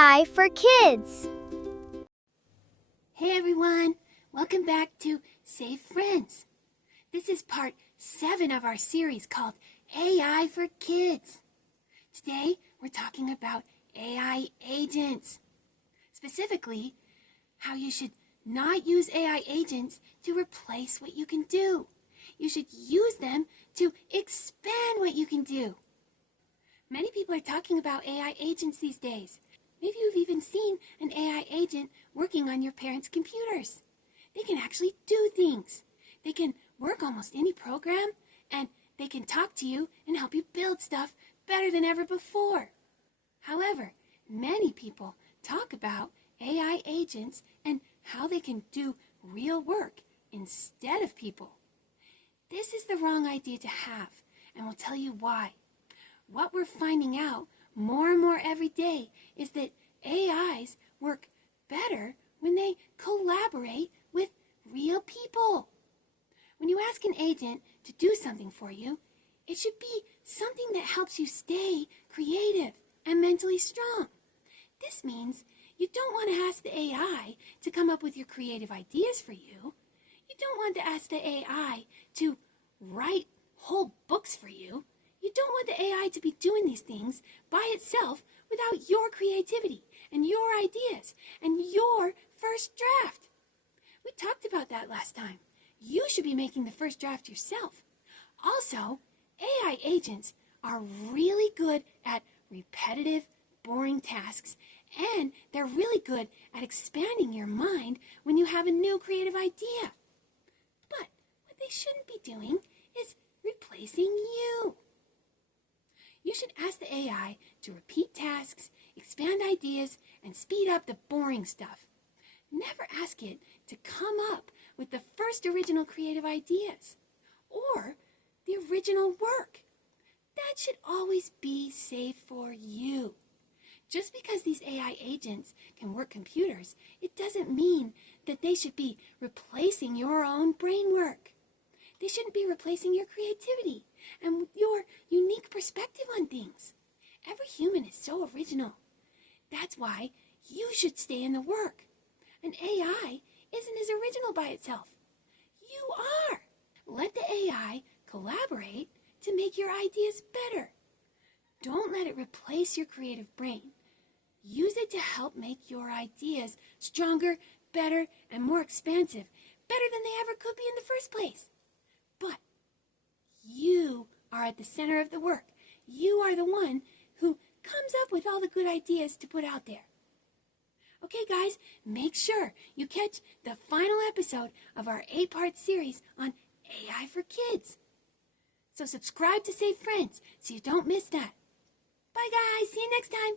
AI for Kids. Hey everyone, welcome back to Safe Friends. This is part 7 of our series called AI for Kids. Today we're talking about AI agents. Specifically, how you should not use AI agents to replace what you can do. You should use them to expand what you can do. Many people are talking about AI agents these days. Maybe you've even seen an AI agent working on your parents' computers. They can actually do things. They can work almost any program, and they can talk to you and help you build stuff better than ever before. However, many people talk about AI agents and how they can do real work instead of people. This is the wrong idea to have, and we'll tell you why. What we're finding out more and more every day is that AIs work better when they collaborate with real people. When you ask an agent to do something for you, it should be something that helps you stay creative and mentally strong. This means you don't want to ask the AI to come up with your creative ideas for you. You don't want to ask the AI to write whole books for you. You don't want the AI to be doing these things by itself without your creativity and your ideas and your first draft. We talked about that last time. You should be making the first draft yourself. Also, AI agents are really good at repetitive, boring tasks, and they're really good at expanding your mind when you have a new creative idea. But what they shouldn't be doing is replacing you. You should ask the AI to repeat tasks, expand ideas, and speed up the boring stuff. Never ask it to come up with the first original creative ideas or the original work. That should always be safe for you. Just because these AI agents can work computers, it doesn't mean that they should be replacing your own brain work. They shouldn't be replacing your creativity and your unique perspective on things. Every human is so original. That's why you should stay in the work. An AI isn't as original by itself. You are. Let the AI collaborate to make your ideas better. Don't let it replace your creative brain. Use it to help make your ideas stronger, better, and more expansive, better than they ever could be in the first place. But you are at the center of the work. You are the one who comes up with all the good ideas to put out there. Okay, guys, make sure you catch the final episode of our 8-part series on AI for Kids. So subscribe to Safe Friends so you don't miss that. Bye, guys. See you next time.